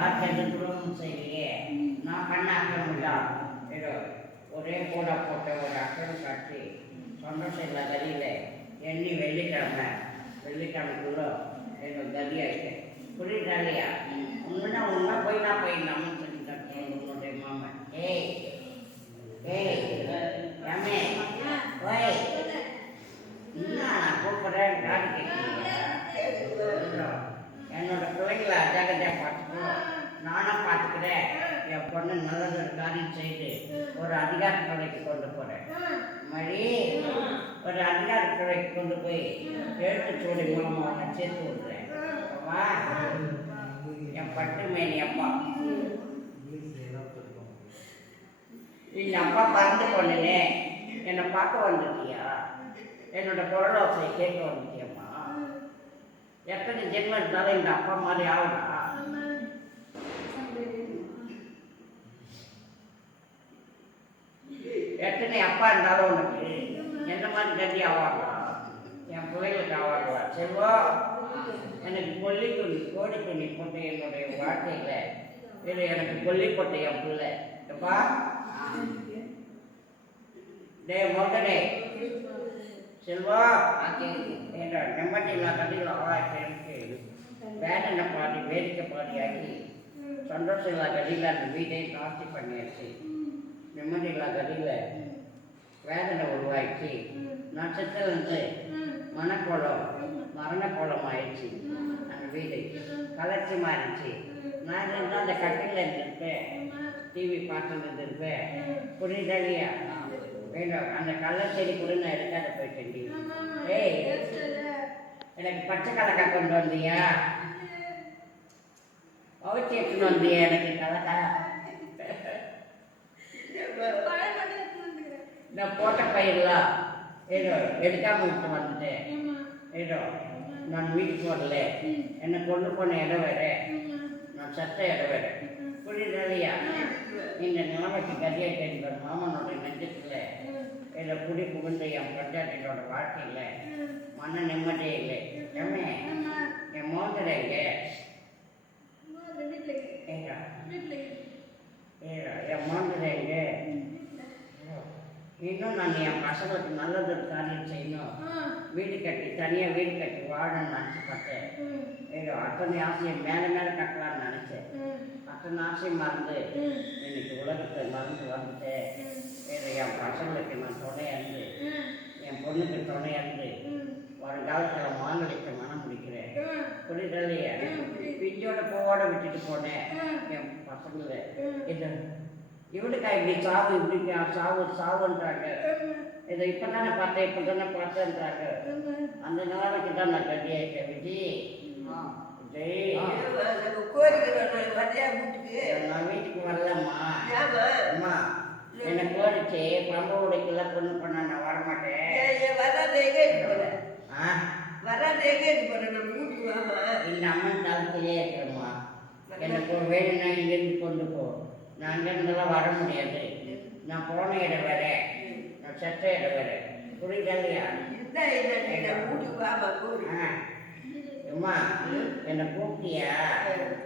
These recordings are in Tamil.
ஆச்சரியத்துடன் செய்யலையே நான் அக்கிரமம் தான் ஏதோ ஒரே கூட போட்ட ஒரு அக்கிரம் காட்டி சந்தோஷம் இல்லை கதியில் எண்ணி வெள்ளிக்கிழமை வெள்ளிக்கிழமைக்குள்ள ஏதோ கதி ஆயிட்டேன் புரியுதா இல்லையா? உண்மைனா உண்மை போய் நான் போய் நம்ம சொல்லி உன்னுடைய மாமன் ஏய் ஏய் ரமே ஓய் என்ன நான் கூப்பிட்றேன் காது கேட்குறீங்களா என்னோட பிள்ளைங்களை அஜாக்கிரதையாக பார்த்துக்கோ நானும் பார்த்துக்கிறேன் என் பொண்ணு நல்லது ஒரு காரியம் செய்து துறைக்கு கொண்டு போகிறேன் மணி ஒரு அதிகார துறைக்கு கொண்டு போய் எழுத்துச்சூடி மூலமாக அவனை சேர்த்து விடுறேன். வா என் பட்டு மேனி அப்பா. இந்த அப்பா பறந்து கொண்டனே என்னை பார்க்க வந்துட்டியா? என்னோட குரலோசை கேட்க வந்துட்டியம்மா. எத்தனை ஜென்மம் இருந்தாலும் இந்த அப்பா மாதிரி ஆகுதா எப்பா இருந்தாலும் உனக்கு எந்த மாதிரி தண்ணி ஆவாங்களா? என் பிள்ளைகளுக்கு ஆவாங்களா? செல்வா எனக்கு கொல்லி துணி கோடி துணி போட்ட என்னுடைய வாழ்க்கையில். இது எனக்கு கொல்லி போட்ட என் பிள்ளை. எப்பா? டே மோட்டனே செல்வா என்ற நெம்மதி நான் கதையில் ஆவாய்க்கு வேதனை பாடி வேடிக்கை பாடியாகி சந்தோஷம் இல்லா கதையில் அந்த வீட்டை நாஸ்தி பண்ணியாச்சு. நிம்மதி இல்லா கதையில் வேதனை உருவாயிடுச்சு? நட்சத்திரம் வந்து மனக்கோலம் மரணக்கோலம் ஆயிடுச்சு. அந்த வீடு கலர்ச்சி மாறிடுச்சு. நான் இருந்தால் அந்த கட்டில் இருந்திருப்பேன். டிவி பார்த்துட்டு இருந்திருப்பேன். புரியுதா இல்லையா வேண்டாம் அந்த கள்ளர் செடி கூட நான் எடுக்காத போயிட்டேன் ஏய் எனக்கு பச்சை கலக்கா கொண்டு வந்தியா? அவிச்சு எடுத்துன்னு வந்தியா எனக்கு கலக்கா? நான் போட்ட பயிரெலாம் ஏதோ எடுக்காம விட்டு வந்துட்டேன். ஏதோ நான் வீட்டுக்கு வரல. என்னை கொண்டு போன இடம் வேற. நான் சத்த இடம் வேற. புரியுதா இல்லையா? இந்த நிலைமைக்கு கதியாயிட்ட என்ற மாமனோட நெஞ்சத்தில் ஏதோ குடி புகுந்த என் பஞ்சாயத்தினோட வாழ்க்கையில் மன நிம்மதியே இல்லை. ஏமே என் மோதிரம் எங்கே? ஏங்கா ஏடா என் மோதிரம் எங்கே? இன்னும் நான் என் பசங்களுக்கு நல்லது காரியம் செய்யணும். வீடு கட்டி தனியாக வீடு கட்டி வாழணும்னு நினச்சி பார்த்தேன். அத்தனை ஆசையை மேலே மேலே கட்டலாம்னு நினச்சேன். அத்தனை ஆசையும் மறந்து இன்னைக்கு உலகத்தை மறந்து வந்துட்டேன். ஏதோ என் பசங்களுக்கு நான் துணையாந்து என் பொண்ணுக்கு துணையாந்து வருங்காலத்தில் மாங்கலிக்க மனம் முடிக்கிறேன். புரியுதா. இல்லையா பிஞ்சோட பூவோட விட்டுட்டு போனேன். என் பசங்களை. இது இவனுக்கா இப்படி சாவு இப்படி சாவு சாவுன்றாங்க. இதை இப்போ தானே பார்த்தேன் இப்போ தானே பார்த்தேன்றாங்க. அந்த நிலைமைக்கு தான் நான் கட்டி ஆயிட்டேன் விஜய் விஜய் நான் வீட்டுக்கு வரலம்மா. அம்மா என்னை கோரிச்சு பம்பு உடைக்கல பொண்ணு பண்ண நான் வரமாட்டேன். ஆ? இந்த அம்மன் காலத்திலே இருக்கிறம்மா எனக்கு வேணும்னா இங்கேருந்து கொண்டு போ. நான் அங்கேருந்தெல்லாம் வர முடியாது. நான் போன இடம் வேற. நான் செத்த இடம் வேற. புரியுதா இல்லையா. அம்மா என்னை கூப்பிட்டியா?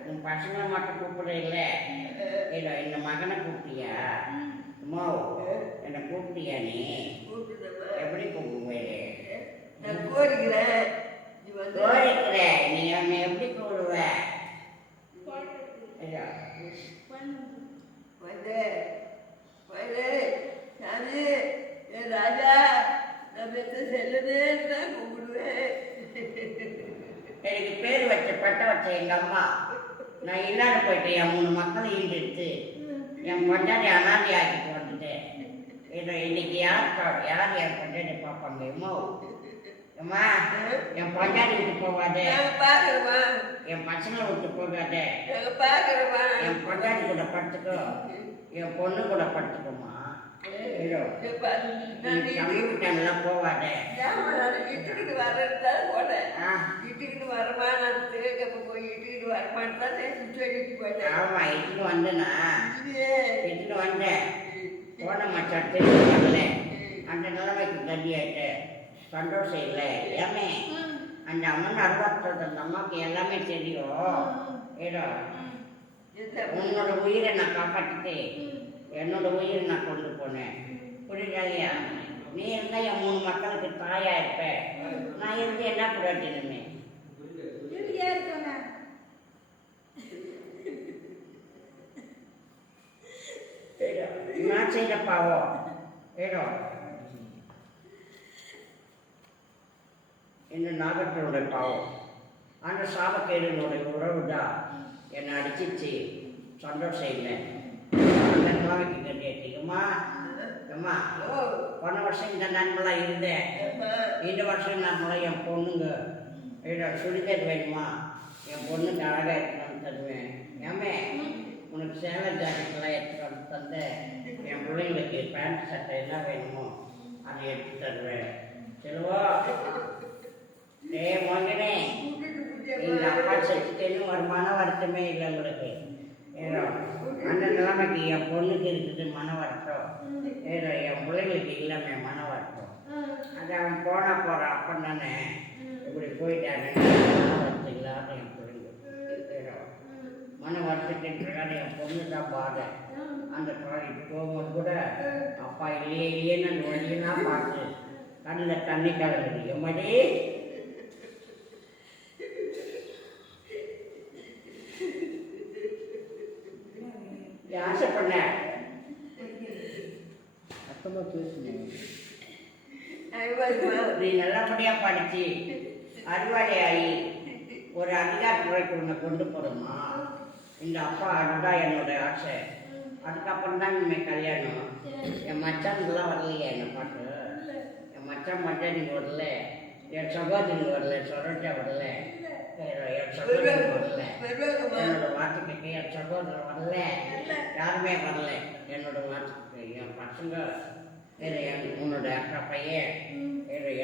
உன் பசங்களை மட்டும் கூப்பிட இல்லை இல்லை இந்த மகனை கூப்பிட்டியா? அம்மா என்னை கூப்பிட்டியா நீ? எப்படி கூப்பிடுவே? கோரிக்கிற நீ என்னை எப்படி கூப்பிடுவ? ராஜா நம்ம எந்த செல்லதே தான் எனக்கு பேர் வச்ச பட்ட வச்ச எங்க அம்மா நான் இல்லாத போயிட்டேன் என் மூணு மக்களை ஈண்டெடுத்து என் பொண்டாட்டி அனாதி ஆக்கிட்டு வந்துட்டேன் இதை இன்னைக்கு யார் யார் என் பொண்டாட்டி பார்ப்பாங்க அம்மா அம்மா என் பொண்டாட்டி விட்டு போகாதே. பாக்குறோமா என் பசங்களை விட்டு போகாதே. பாக்குறோமா என் பொண்டாட்டி கூட படுத்துக்கோ. என் பொண்ணு கூட படுத்துக்கோமா சமீபட்டெல்லாம் போகாதே. இட்டுக்கிட்டு வர்றதுதான் போனேன். ஆ. இட்டுக்கிட்டு வரமா நான் தேக்கப்ப போய் இட்டுக்கிட்டு வரமான்னு தான் சொல்லிட்டு போயிட்டேன். ஆமா இட்டுன்னு வந்தேனா. இட்டுன்னு வந்தேன். போன மச்சான் வரல. அந்த நிலைமைக்கு தள்ளி ஆயிட்டு சந்தோஷம் இல்லை ஏமே அந்த அம்மன் அருவாக்குறது அந்த அம்மாவுக்கு எல்லாமே தெரியும். ஏதோ உன்னோட உயிரை நான் காப்பாற்றிட்டு என்னோட உயிரை நான் கொண்டு போனேன். புரியுதா இல்லையா நீ இருந்தா என் மூணு மக்களுக்கு தாயா இருப்ப? நான் இருந்து என்ன இருக்கோண்ணா நான் செய்த பாவம். ஏதோ இந்த நாகத்தினுடைய பாவம். அந்த சாபக்கேடுனுடைய உறவு தான் என்னை அடிச்சிச்சு இல்லை. அந்த நிலைமைக்கு கட்டியாச்சு அம்மா போன வருஷம் இந்த நண்பலாம் இருந்தேன் இந்த வருஷம் நம்மளாம் என் பொண்ணுங்க ஏடா சுடிதார் வேணுமா? என் பொண்ணுக்கு அழகாக எடுத்துட்டு தருவேன். ஏமே உனக்கு சேலை ஜாக்கெட்லாம் எடுத்துட்டு வந்து தந்த என் பிள்ளைங்களுக்கு பேண்ட் சட்டை எல்லாம் வேணுமோ? அதை எடுத்து தருவேன். செல்வா ஏ மகனே செத்துட்டேன்னு ஒரு மன வருத்தமே இல்லை உங்களுக்கு ஏதோ அந்த நிலைமைக்கு என் பொண்ணுக்கு இருக்குது மன வருத்தம். ஏதோ என் பிள்ளைங்களுக்கு இல்லாமல் மன வருத்தம். அது அவன் போனா போற அப்ப தானே இப்படி போயிட்டானே. மன வருத்தம் இல்லாத என் பிள்ளைங்க. ஏதோ மன வருத்தத்தின் என் பொண்ணு தான் பாதை. அந்த குழந்தைக்கு போகும்போது கூட அப்பா இல்லையே இல்லையேன்னு அந்த வழியெல்லாம் பார்த்து கண்ணில் தண்ணி கலந்து எம்மடி? ஆசைப்பண்ண சத்தமா பேசுங்க. ஐம்பதுமா நீ நல்லபடியா படிச்சு அறிவாளி ஆகி ஒரு அதிகாரத்துறைக்கு உன்னை கொண்டு போறோமா இந்த அப்பா அதுதான் என்னோட ஆசை. அதுக்கப்புறம் தான் இனிமே கல்யாணம். என் மச்சானுக்குலாம் வரலையே என்னை பார்த்து என் மச்சான் மச்சான் நீங்க வரல என் சகோதரி வரல சொரட்டா வரல. என் சகோதரி வரல என்னோட வார்த்தைக்கு என் சகோதரர் வரல. யாருமே வரல. என்னோட வார்த்தைக்கு என் பசங்க வேற என் உன்னோட அக்கா பையன்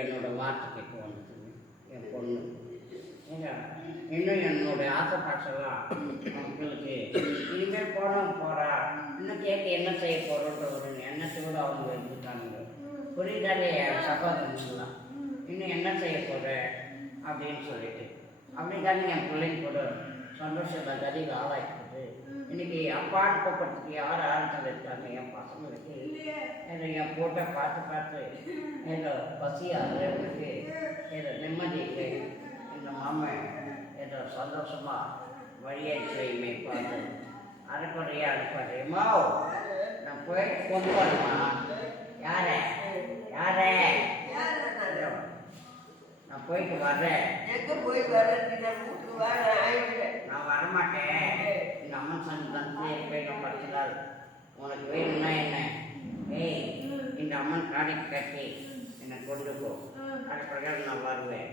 என்னோட வார்த்தைக்கு வந்தது என் பொண்ணு. இன்னும் என்னோட ஆசை பாசெல்லாம் மக்களுக்கு இனிமேல் போனோம் போறா. இன்னும் கேட்க என்ன செய்ய போறோன்ற ஒரு எண்ணத்தோட அவங்க இருந்துட்டாங்க. புரியுதாலே சகோதரங்களாம் இன்னும் என்ன செய்ய போற? அப்படின்னு சொல்லிட்டு. அப்படிதானே என் பிள்ளைங்க கூட சந்தோஷத்தை கதியில் ஆளாயிட்டு இன்னைக்கு அப்பான்னு கூப்பிட்றதுக்கு யார் ஆரம்பிச்சு இருக்காங்க? என் பசங்களுக்கு ஏதோ என் போட்டை பார்த்து பார்த்து ஏதோ பசியாக எனக்கு ஏதோ நிம்மதி இல்லை இந்த மாமன் ஏதோ சந்தோஷமாக வழியாச்சு வைமே பார்த்து. அரைக்குறையா அரைக்குறையுமா நான் போய் கொண்டு வரமா யாரே? யாரே? நான் போயிட்டு வர்றேன். எங்க போய் வர்றது நான் வீட்டுக்கு வர நான் வரமாட்டேன். இந்த அம்மன் சனி தந்து போய் படுத்துறாரு உனக்கு வேணும்னா என்ன? ஏய் இந்த அம்மன் காடைக்கு கட்டி என்னை கொண்டு போ. அது பிரகாரம் நான் வருவேன்.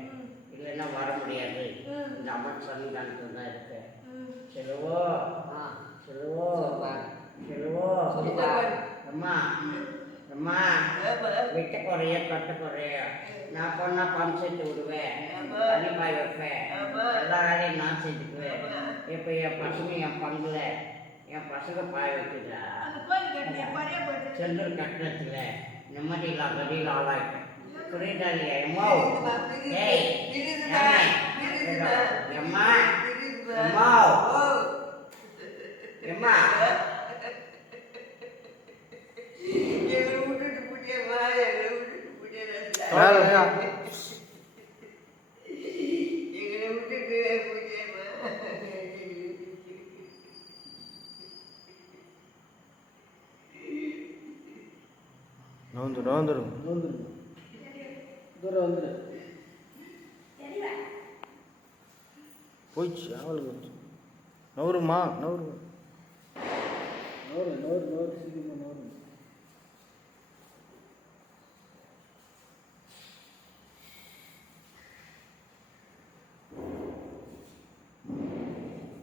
இல்லைன்னா வர முடியாது. இந்த அம்மன் சன்னிதானத்தில் தான் இருக்கேன் செல்வோ செல்வோ செல்வோ சொல்லுப்பா. அம்மா. அம்மா ஆமா விட்ட குறைய தொட்ட குறைய நான் பொண்ணா பணம் செட்டு விடுவேன். ஆமா. தனிப்பாய் வைப்பேன். எல்லா வேலையும் நான் செஞ்சுக்குவேன். ஆமா. இப்போ என் பசங்க என் பங்குல என் பசங்க பாய வைக்கிறா அந்த கோயில் நிம்மதி பழைய போயிட்டு ஆளாயிட்டேன். புரியுதா இல்லையா எம்மோ? ஏய் பிரிதுமா, எம்மா? அம்மா. எம்மா? போட்டியே யார் ஐயா? எங்களை விட்டுட்டு போட்டியேம்மா. நோந்துரு நோந்துரு வந்துரு தூரம் வந்துரு போயிடுச்சு அவளுக்கு நவருமா நவரு நோரு நோரு நோரு சீக்கிரமா நோரு